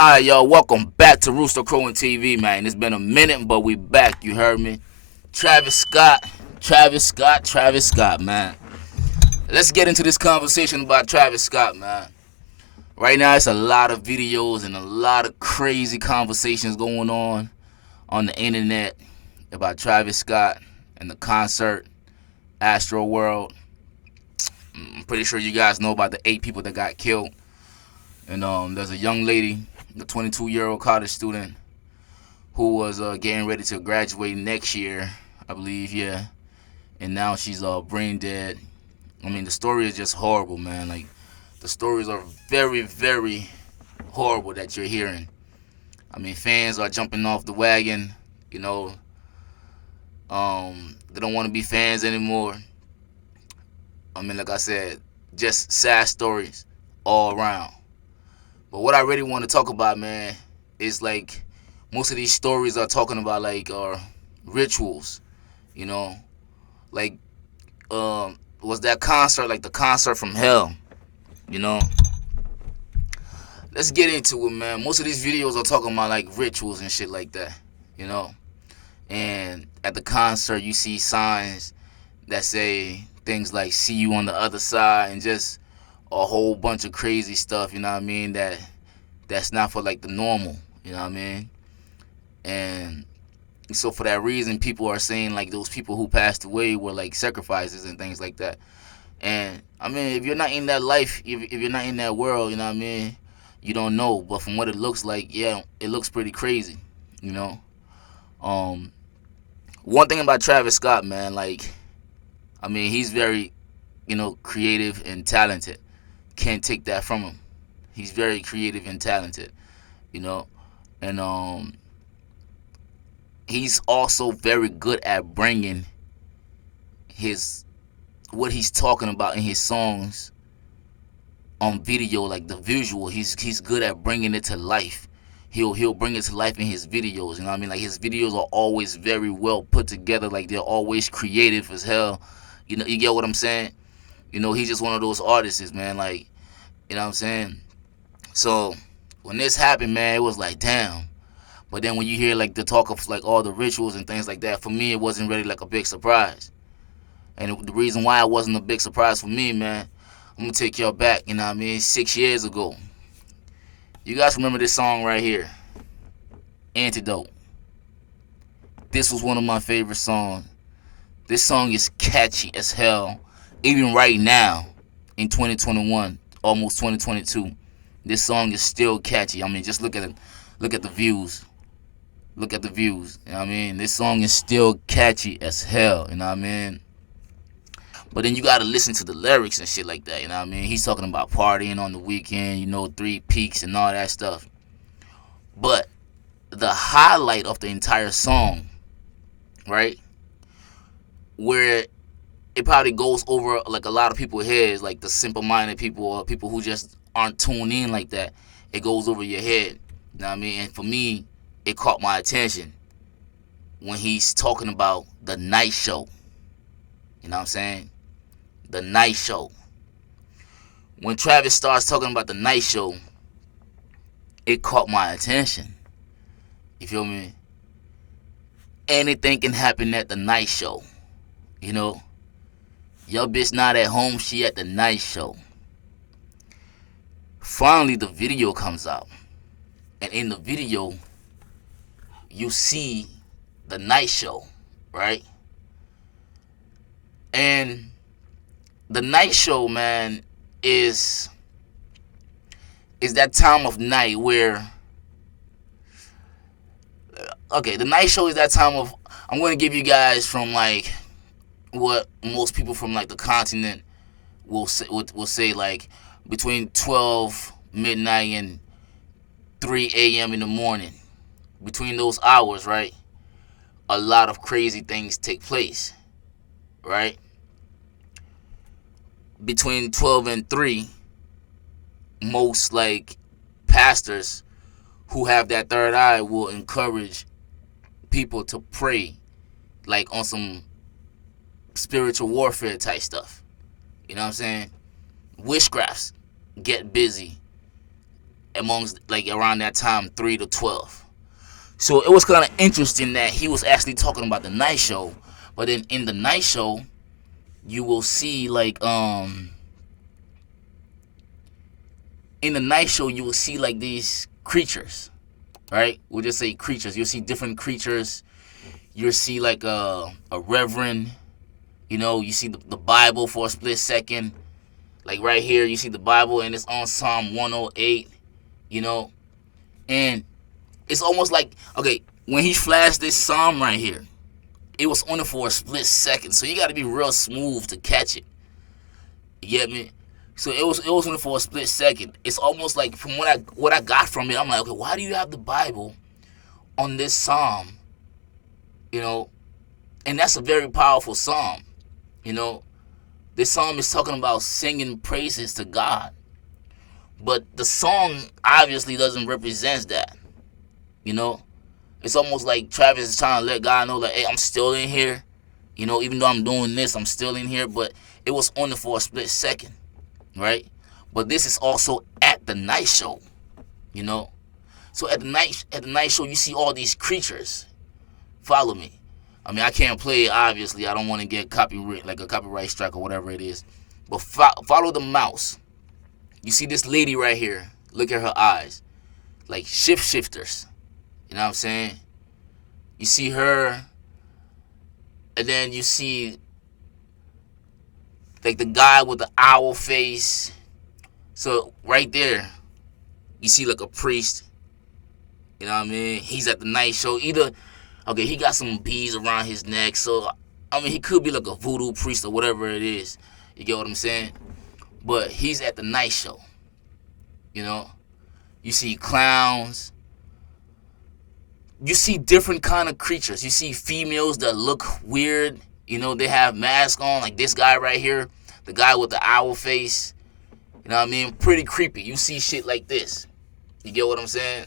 Alright, y'all, welcome back to Rooster Crowing TV, man. It's been a minute, but we back, you heard me? Travis Scott, Travis Scott, man. Let's get into this conversation about Travis Scott, man. Right now, it's a lot of videos and a lot of crazy conversations going on the internet about Travis Scott and the concert, Astro World. I'm pretty sure you guys know about the 8 people that got killed. And there's a young lady, the 22-year-old college student, who was getting ready to graduate next year, I believe, yeah. And now she's brain dead. I mean, the story is just horrible, man. Like, the stories are very, very horrible that you're hearing. I mean, fans are jumping off the wagon, you know. They don't want to be fans anymore. I mean, like I said, just sad stories all around. But what I really want to talk about, man, is like most of these stories are talking about like rituals, you know, like was that concert like the concert from hell, you know? Let's get into it, man. Most of these videos are talking about like rituals and shit like that, you know. And at the concert, you see signs that say things like "see you on the other side" and just a whole bunch of crazy stuff, you know what I mean? That's not for like the normal, you know what I mean? And so for that reason, people are saying like those people who passed away were like sacrifices and things like that. And I mean, if you're not in that life, if you're not in that world, you know what I mean, you don't know. But from what it looks like, yeah, it looks pretty crazy, you know. Um, One thing about Travis Scott, man, like, I mean, he's very, creative and talented. Can't take that from him. He's very creative and talented, you know, and he's also very good at bringing his what he's talking about in his songs on video, like the visual. He's good at bringing it to life. He'll bring it to life in his videos. You know what I mean? Like his videos are always very well put together. Like they're always creative as hell. You know, you get what I'm saying? You know, he's just one of those artists, man. Like, you know what I'm saying? So when this happened, man, it was like damn. But then when you hear like the talk of like all the rituals and things like that, for me it wasn't really like a big surprise. And the reason why it wasn't a big surprise for me, man, I'm gonna take y'all back, you know what I mean, 6 years ago. You guys remember this song right here, Antidote. This was one of my favorite songs. This song is catchy as hell. Even right now, in 2021, almost 2022, this song is still catchy. I mean, just look at it. Look at the views. Look at the views. You know what I mean? This song is still catchy as hell. You know what I mean? But then you gotta listen to the lyrics and shit like that. You know what I mean? He's talking about partying on the weekend, 3 peaks and all that stuff. But the highlight of the entire song, right? Where it probably goes over like a lot of people's heads, like the simple-minded people or people who just aren't tuned in like that. It goes over your head. You know what I mean? And for me, it caught my attention when he's talking about the night show. You know what I'm saying? The night show. When Travis starts talking about the night show, it caught my attention. You feel me? Anything can happen at the night show. You know? Your bitch not at home, she at the night show. Finally, the video comes out. And in the video, you see the night show, right? And the night show, man, is that time of night where okay, the night show is that time of I'm going to give you guys from like what most people from like the continent will say like between 12 midnight and 3 a.m. in the morning. Between those hours, right? A lot of crazy things take place, right? Between 12 and 3, most like pastors who have that third eye will encourage people to pray like on some spiritual warfare type stuff. You know what I'm saying? Witchcrafts get busy amongst like around that time 3 to 12. So it was kind of interesting that he was actually talking about the night show, but then in the night show you will see like in the night show you will see like these creatures, right? We'll just say creatures. You'll see different creatures. You'll see like a reverend. You see the Bible for a split second. Like right here, you see the Bible and it's on Psalm 108. And it's almost like, okay, when he flashed this Psalm right here, it was only for a split second. So you got to be real smooth to catch it. You get me? So it was only for a split second. It's almost like from what I got from it, I'm like, okay, why do you have the Bible on this Psalm? And that's a very powerful Psalm. This Psalm is talking about singing praises to God. But the song obviously doesn't represent that. It's almost like Travis is trying to let God know that, hey, I'm still in here. Even though I'm doing this, I'm still in here. But it was only for a split second, right? But this is also at the night show, So at the night show, you see all these creatures. Follow me. I mean, I can't play it, obviously. I don't want to get a copyright strike or whatever it is. But follow the mouse. You see this lady right here. Look at her eyes. Like shifters. You know what I'm saying? You see her. And then you see like the guy with the owl face. So right there, you see like a priest. You know what I mean? He's at the night show. Okay, he got some beads around his neck. So, I mean, he could be like a voodoo priest or whatever it is. You get what I'm saying? But he's at the night show. You see clowns. You see different kind of creatures. You see females that look weird. They have masks on, like this guy right here. The guy with the owl face. You know what I mean? Pretty creepy. You see shit like this. You get what I'm saying?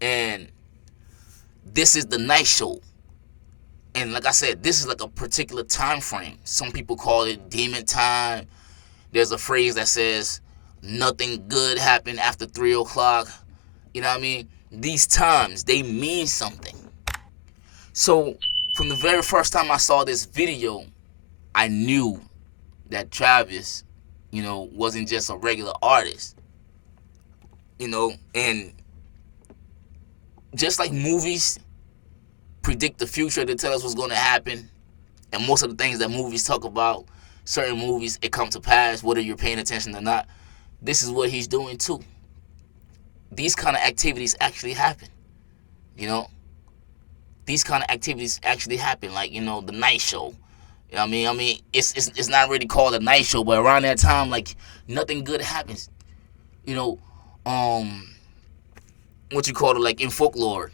And this is the night show. And like I said, this is like a particular time frame. Some people call it demon time. There's a phrase that says nothing good happened after 3 o'clock. You know what I mean? These times, they mean something. So from the very first time I saw this video, I knew that Travis, wasn't just a regular artist. And just like movies predict the future, to tell us what's going to happen, and most of the things that movies talk about, certain movies, it come to pass, whether you're paying attention or not. This is what he's doing too. These kind of activities actually happen. These kind of activities actually happen, like, the night show. I mean, it's not really called a night show, but around that time, like, nothing good happens. What you call it, like in folklore,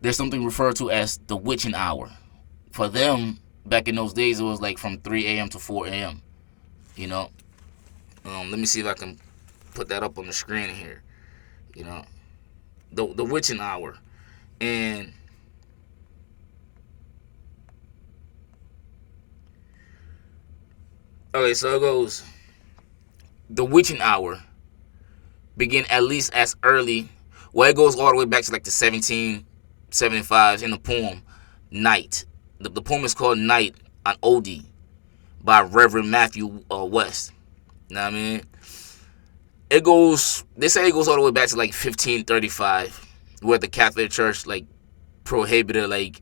there's something referred to as the witching hour. For them, back in those days, it was like from 3 a.m. to 4 a.m. Let me see if I can put that up on the screen here. The witching hour. And okay, so it goes, the witching hour begin at least as early, it goes all the way back to like the 1775s in the poem Night. The poem is called Night, an Ode by Reverend Matthew West. You know what I mean? They say it goes all the way back to like 1535, where the Catholic Church like prohibited like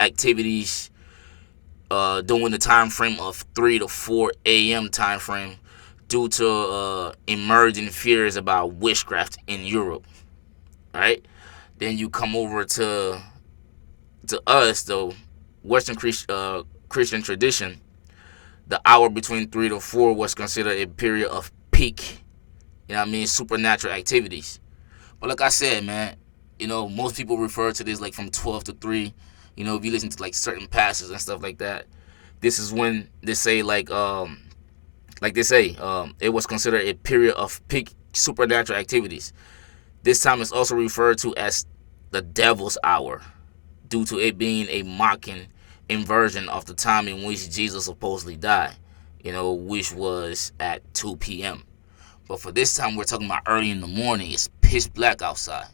activities during the time frame of 3 to 4 a.m. time frame due to emerging fears about witchcraft in Europe. Right? Then you come over to us, the Western Christian tradition. The hour between 3 to 4 was considered a period of peak, supernatural activities. But like I said, man, most people refer to this like from 12 to 3. If you listen to like certain pastors and stuff like that, this is when they say it was considered a period of peak supernatural activities. This time is also referred to as the devil's hour, due to it being a mocking inversion of the time in which Jesus supposedly died, which was at 2 p.m. But for this time, we're talking about early in the morning. It's pitch black outside,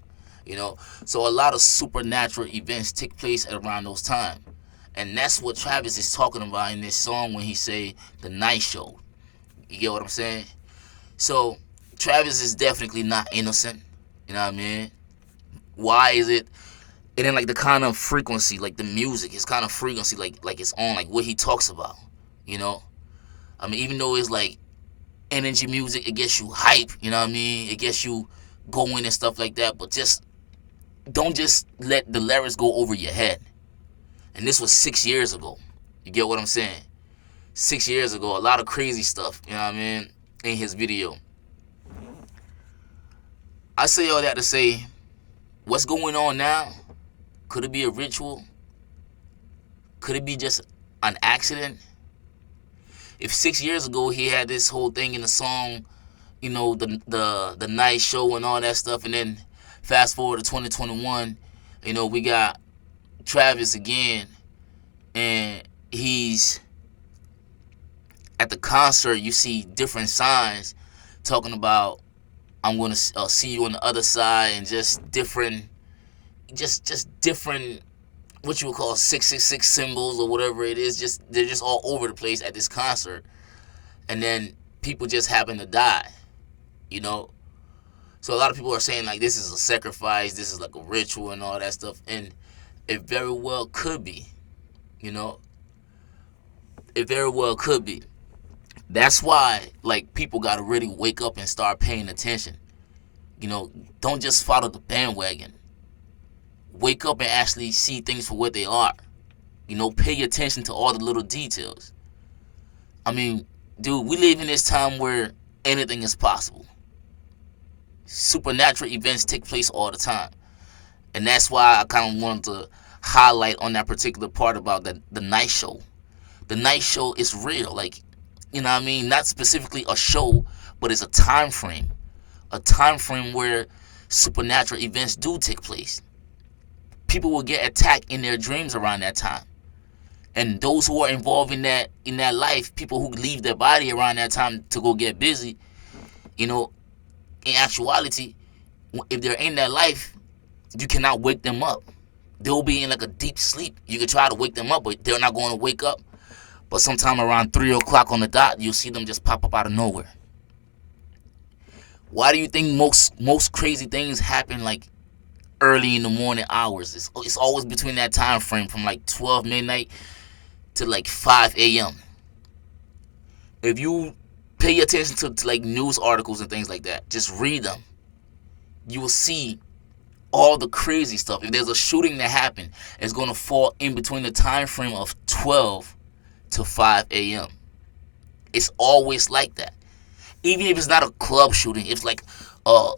you know. So a lot of supernatural events take place at around those times, and that's what Travis is talking about in this song when he say the night show. You get what I'm saying? So Travis is definitely not innocent. You know what I mean? Why is it? And then like the kind of frequency, like the music, his kind of frequency, like it's on, like what he talks about. You know, I mean, even though it's like energy music, it gets you hype. You know what I mean? It gets you going and stuff like that. But just don't just let the lyrics go over your head. And this was 6 years ago. You get what I'm saying? 6 years ago, a lot of crazy stuff. You know what I mean? In his video. I say all that to say, what's going on now? Could it be a ritual? Could it be just an accident? If 6 years ago he had this whole thing in the song, you know, the night show and all that stuff, and then fast forward to 2021, you know, we got Travis again, and he's at the concert. You see different signs talking about I'm gonna see you on the other side, and just different, just different, what you would call 666 symbols or whatever it is. Just they're just all over the place at this concert, and then people just happen to die, you know. So a lot of people are saying like this is a sacrifice, this is like a ritual and all that stuff, and it very well could be, you know. It very well could be. That's why like people gotta really wake up and start paying attention. You know, don't just follow the bandwagon. Wake up and actually see things for what they are. You know, pay attention to all the little details. I mean, dude, we live in this time where anything is possible. Supernatural events take place all the time. And that's why I kind of wanted to highlight on that particular part about the night show. The night show is real. Like, you know what I mean? Not specifically a show, but it's a time frame. A time frame where supernatural events do take place. People will get attacked in their dreams around that time. And those who are involved in that life, people who leave their body around that time to go get busy, you know, in actuality, if they're in that life, you cannot wake them up. They'll be in like a deep sleep. You can try to wake them up, but they're not going to wake up. But sometime around 3 o'clock on the dot, you'll see them just pop up out of nowhere. Why do you think most crazy things happen like early in the morning hours? It's always between that time frame from like 12 midnight to like 5 a.m. If you pay attention to like news articles and things like that, just read them. You will see all the crazy stuff. If there's a shooting that happened, it's going to fall in between the time frame of 12 to 5 a.m. It's always like that. Even if it's not a club shooting, it's like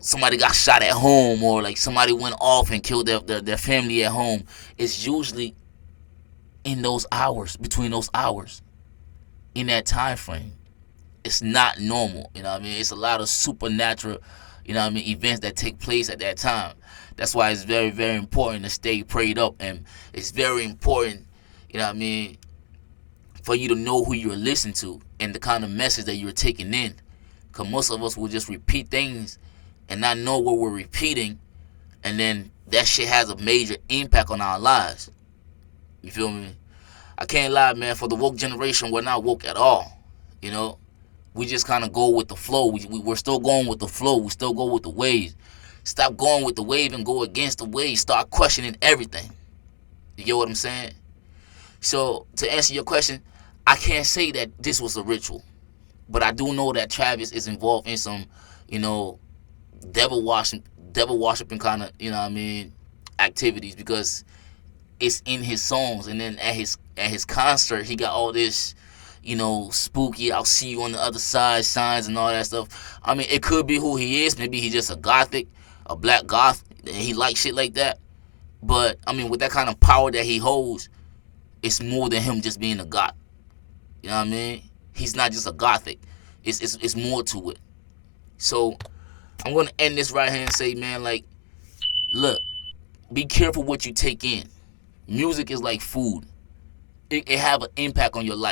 somebody got shot at home, or like somebody went off and killed their family at home. It's usually in those hours, between those hours, in that time frame. It's not normal, you know what I mean? It's a lot of supernatural, you know what I mean, events that take place at that time. That's why it's very, very important to stay prayed up, and it's very important, you know what I mean, for you to know who you're listening to and the kind of message that you're taking in. Because most of us will just repeat things and not know what we're repeating, and then that shit has a major impact on our lives. You feel me? I can't lie, man. For the woke generation, we're not woke at all. You know? We just kind of go with the flow. We're still going with the flow. We still go with the wave. Stop going with the wave and go against the wave. Start questioning everything. You get what I'm saying? So, to answer your question, I can't say that this was a ritual. But I do know that Travis is involved in some, you know, devil worshiping kind of, you know what I mean, activities, because it's in his songs. And then at his concert, he got all this, you know, spooky, I'll see you on the other side signs and all that stuff. I mean, it could be who he is. Maybe he's just a black goth, and he likes shit like that. But, I mean, with that kind of power that he holds, it's more than him just being a goth. You know what I mean? He's not just a gothic. It's more to it. So I'm gonna end this right here and say, man, like, look, be careful what you take in. Music is like food. It have an impact on your life.